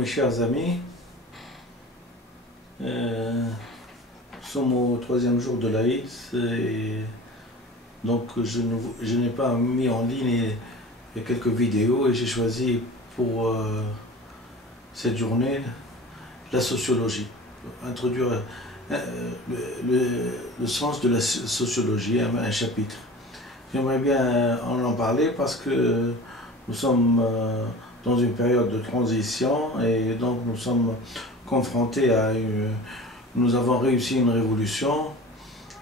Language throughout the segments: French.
mes chers amis. Nous sommes au troisième jour de l'Aïd et donc je n'ai pas mis en ligne quelques vidéos et j'ai choisi pour cette journée la sociologie, introduire le sens de la sociologie, un chapitre. J'aimerais bien en parler parce que nous sommes dans une période de transition et donc nous sommes confrontés à nous avons réussi une révolution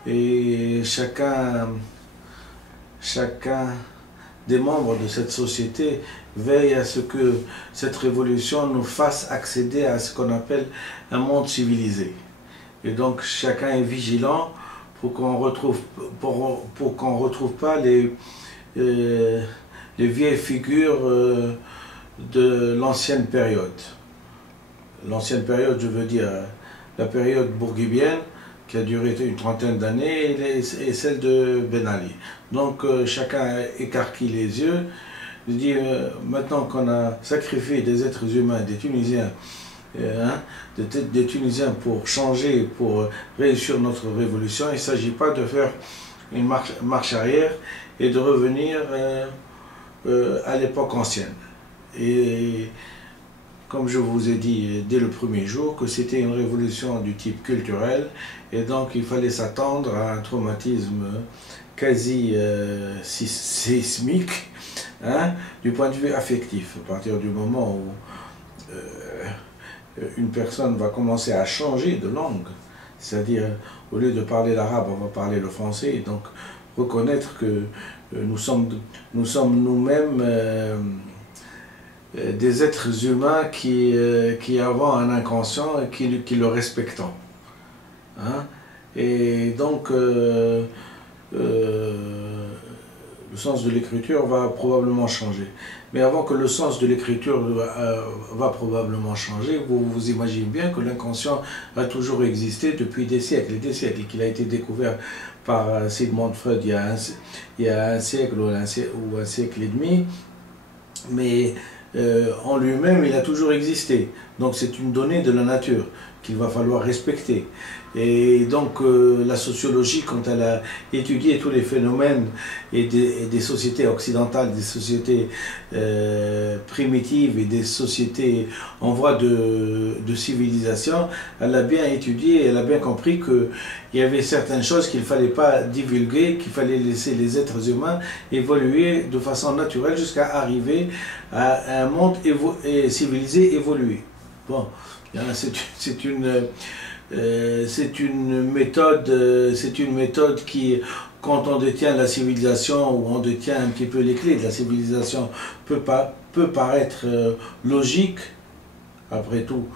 et chacun des membres de cette société veille à ce que cette révolution nous fasse accéder à ce qu'on appelle un monde civilisé. Et donc chacun est vigilant pour qu'on retrouve pas les vieilles figures de l'ancienne période. L'ancienne période, je veux dire la période bourguibienne qui a duré une trentaine d'années et celle de Ben Ali. Donc chacun écarquille les yeux, dit maintenant qu'on a sacrifié des êtres humains, des Tunisiens, des Tunisiens pour changer, pour réussir notre révolution, il ne s'agit pas de faire une marche arrière et de revenir à l'époque ancienne. Et comme je vous ai dit dès le premier jour que c'était une révolution du type culturel et donc il fallait s'attendre à un traumatisme quasi sismique du point de vue affectif. À partir du moment où une personne va commencer à changer de langue, c'est-à-dire au lieu de parler l'arabe, on va parler le français, et donc reconnaître que nous sommes nous-mêmes des êtres humains qui avons un inconscient et qui le respectons. Et donc le sens de l'écriture va probablement changer. Mais avant que le sens de l'écriture va probablement changer, vous imaginez bien que l'inconscient a toujours existé depuis des siècles et des siècles, et qu'il a été découvert par Sigmund Freud il y a un siècle ou un siècle et demi, mais en lui-même il a toujours existé. Donc c'est une donnée de la nature qu'il va falloir respecter. Et donc la sociologie, quand elle a étudié tous les phénomènes et des sociétés occidentales, des sociétés primitives et des sociétés en voie de civilisation, elle a bien étudié, elle a bien compris qu'il y avait certaines choses qu'il ne fallait pas divulguer, qu'il fallait laisser les êtres humains évoluer de façon naturelle jusqu'à arriver à un monde civilisé évolué. Bon, c'est une méthode qui, quand on détient la civilisation ou on détient un petit peu les clés de la civilisation, peut paraître logique. Après tout,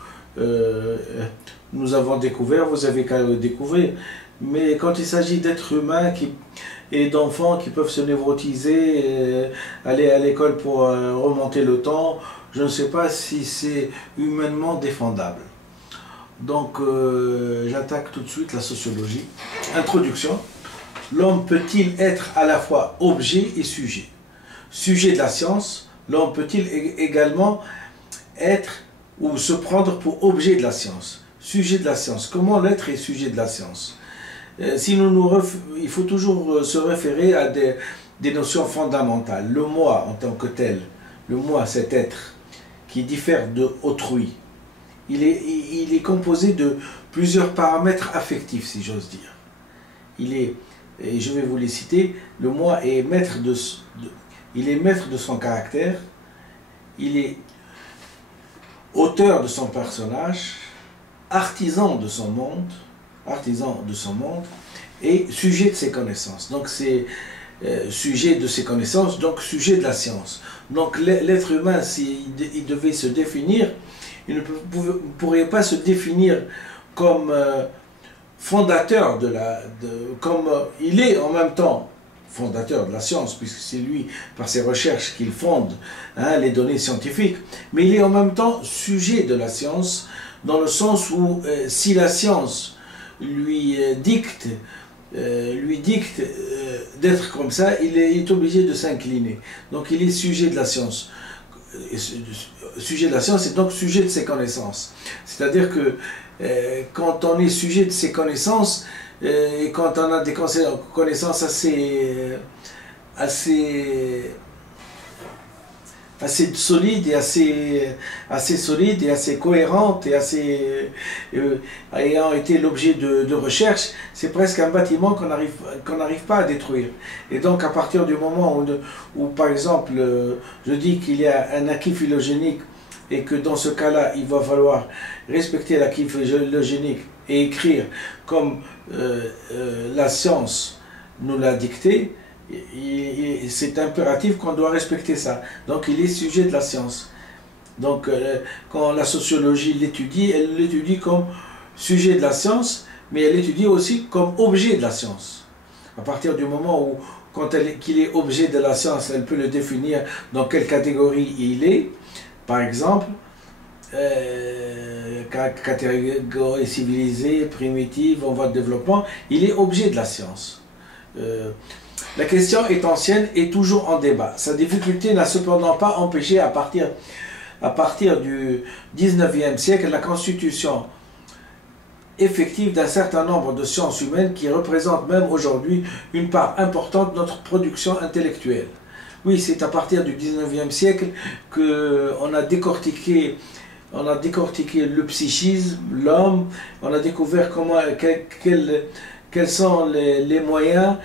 nous avons découvert, vous avez qu'à le découvrir. Mais quand il s'agit d'êtres humains et d'enfants qui peuvent se névrotiser, aller à l'école pour remonter le temps, je ne sais pas si c'est humainement défendable. Donc j'attaque tout de suite la sociologie. Introduction. L'homme peut-il être à la fois objet et sujet? Sujet de la science, l'homme peut-il également être ou se prendre pour objet de la science? Sujet de la science. Comment l'être est sujet de la science? Il faut toujours se référer à des notions fondamentales. Le moi en tant que tel, le moi, cet être qui diffère de autrui, il est composé de plusieurs paramètres affectifs, si j'ose dire. Et je vais vous les citer, le moi est maître de son caractère, il est auteur de son personnage, artisan de son monde, et sujet de ses connaissannes. Donc c'est sujet de ses connaissances, donc sujet de la science. Donc l'être humain, s'il devait se définir, il ne pourrait pas se définir comme fondateur comme il est en même temps fondateur de la science, puisque c'est lui, par ses recherches, qu'il fonde les données scientifiques, mais il est en même temps sujet de la science, dans le sens où si la science lui dicte d'être comme ça, il est obligé de s'incliner. Donc il est sujet de la science. sujet de la science et donc sujet de ses connaissances. C'est-à-dire que quand on est sujet de ses connaissances, et quand on a des connaissances assez solide et assez solide et assez cohérente et ayant été l'objet de recherche, c'est presque un bâtiment qu'on n'arrive pas à détruire. Et donc à partir du moment où par exemple, je dis qu'il y a un acquis phylogénique et que dans ce cas-là, il va falloir respecter l'acquis phylogénique et écrire comme la science nous l'a dicté, c'est impératif qu'on doit respecter ça. Donc il est sujet de la science. Donc quand la sociologie l'étudie, elle l'étudie comme sujet de la science, mais elle l'étudie aussi comme objet de la science. À partir du moment où, qu'il est objet de la science, elle peut le définir dans quelle catégorie il est. Par exemple, catégorie civilisée, primitive, en voie de développement, il est objet de la science. La question est ancienne et toujours en débat. Sa difficulté n'a cependant pas empêché, à partir du 19e siècle, la constitution effective d'un certain nombre de sciences humaines qui représentent même aujourd'hui une part importante de notre production intellectuelle. Oui, c'est à partir du 19e siècle qu'on a décortiqué le psychisme, l'homme, on a découvert quels sont les moyens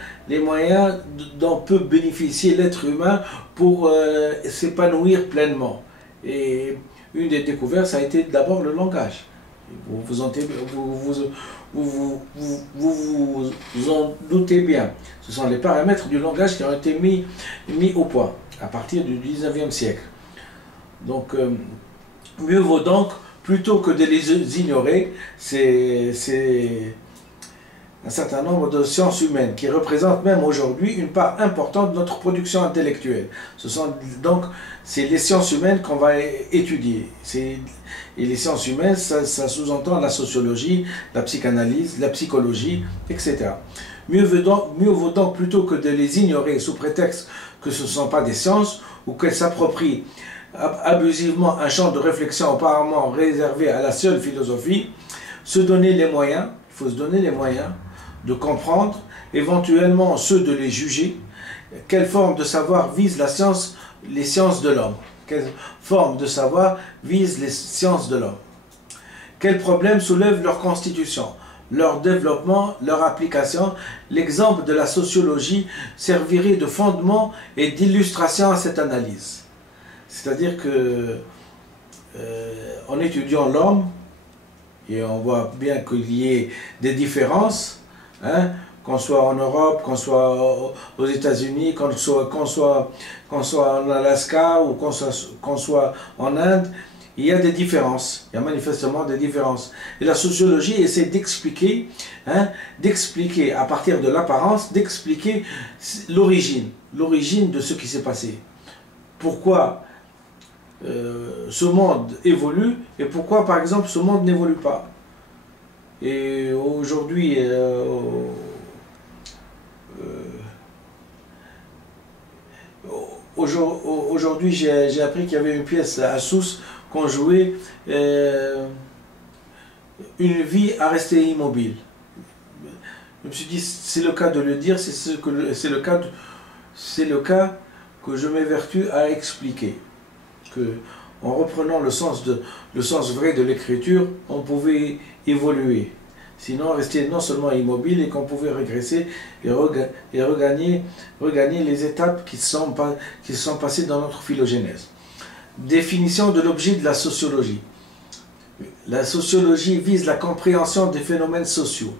dont peut bénéficier l'être humain pour s'épanouir pleinement. Et une des découvertes, ça a été d'abord le langage. Vous en doutez bien. Ce sont les paramètres du langage qui ont été mis au point à partir du 19e siècle. Donc, mieux vaut donc, plutôt que de les ignorer, c'est un certain nombre de sciences humaines qui représentent même aujourd'hui une part importante de notre production intellectuelle. C'est les sciences humaines qu'on va étudier. Et les sciences humaines, ça sous-entend la sociologie, la psychanalyse, la psychologie, etc. Mieux vaut donc plutôt que de les ignorer sous prétexte que ce ne sont pas des sciences ou qu'elles s'approprient abusivement un champ de réflexion apparemment réservé à la seule philosophie, se donner les moyens, il faut se donner les moyens de comprendre, éventuellement ceux de les juger, quelle forme de savoir vise la science, les sciences de l'homme. Quelle forme de savoir vise les sciences de l'homme. Quels problèmes soulèvent leur constitution, leur développement, leur application. L'exemple de la sociologie servirait de fondement et d'illustration à cette analyse. C'est-à-dire que en étudiant l'homme, et on voit bien qu'il y ait des différences, hein, qu'on soit en Europe, qu'on soit aux États-Unis, qu'on soit en Alaska ou qu'on soit en Inde, il y a des différences, il y a manifestement des différences. Et la sociologie essaie d'expliquer, à partir de l'apparence, d'expliquer l'origine de ce qui s'est passé. Pourquoi ce monde évolue et pourquoi, par exemple, ce monde n'évolue pas. Et aujourd'hui, aujourd'hui, j'ai appris qu'il y avait une pièce à Sousse qu'on jouait, une vie à rester immobile. Je me suis dit, c'est le cas de le dire, c'est le cas que je m'évertue à expliquer. Que, en reprenant le sens vrai de l'écriture, on pouvait évoluer. Sinon, rester non seulement immobile et qu'on pouvait régresser et regagner les étapes qui se sont passées dans notre phylogénèse. Définition de l'objet de la sociologie. La sociologie vise la compréhension des phénomènes sociaux.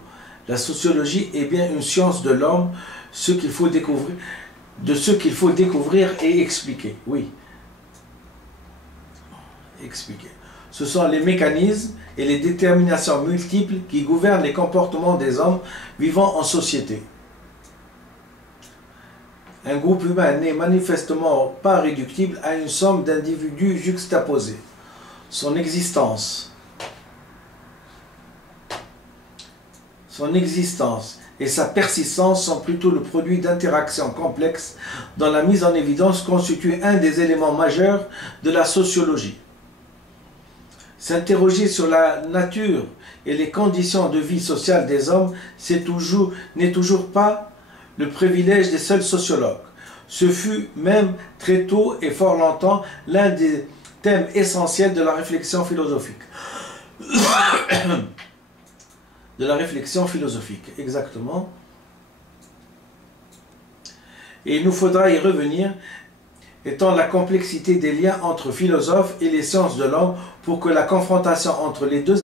La sociologie est bien une science de l'homme, ce qu'il faut découvrir et expliquer. Oui. Expliquer. Ce sont les mécanismes et les déterminations multiples qui gouvernent les comportements des hommes vivant en société. Un groupe humain n'est manifestement pas réductible à une somme d'individus juxtaposés. Son existence et sa persistance sont plutôt le produit d'interactions complexes dont la mise en évidence constitue un des éléments majeurs de la sociologie. S'interroger sur la nature et les conditions de vie sociale des hommes n'est toujours pas le privilège des seuls sociologues. Ce fut même très tôt et fort longtemps l'un des thèmes essentiels de la réflexion philosophique. De la réflexion philosophique, exactement. Et il nous faudra y revenir, étant la complexité des liens entre philosophes et les sciences de l'homme, pour que la confrontation entre les deux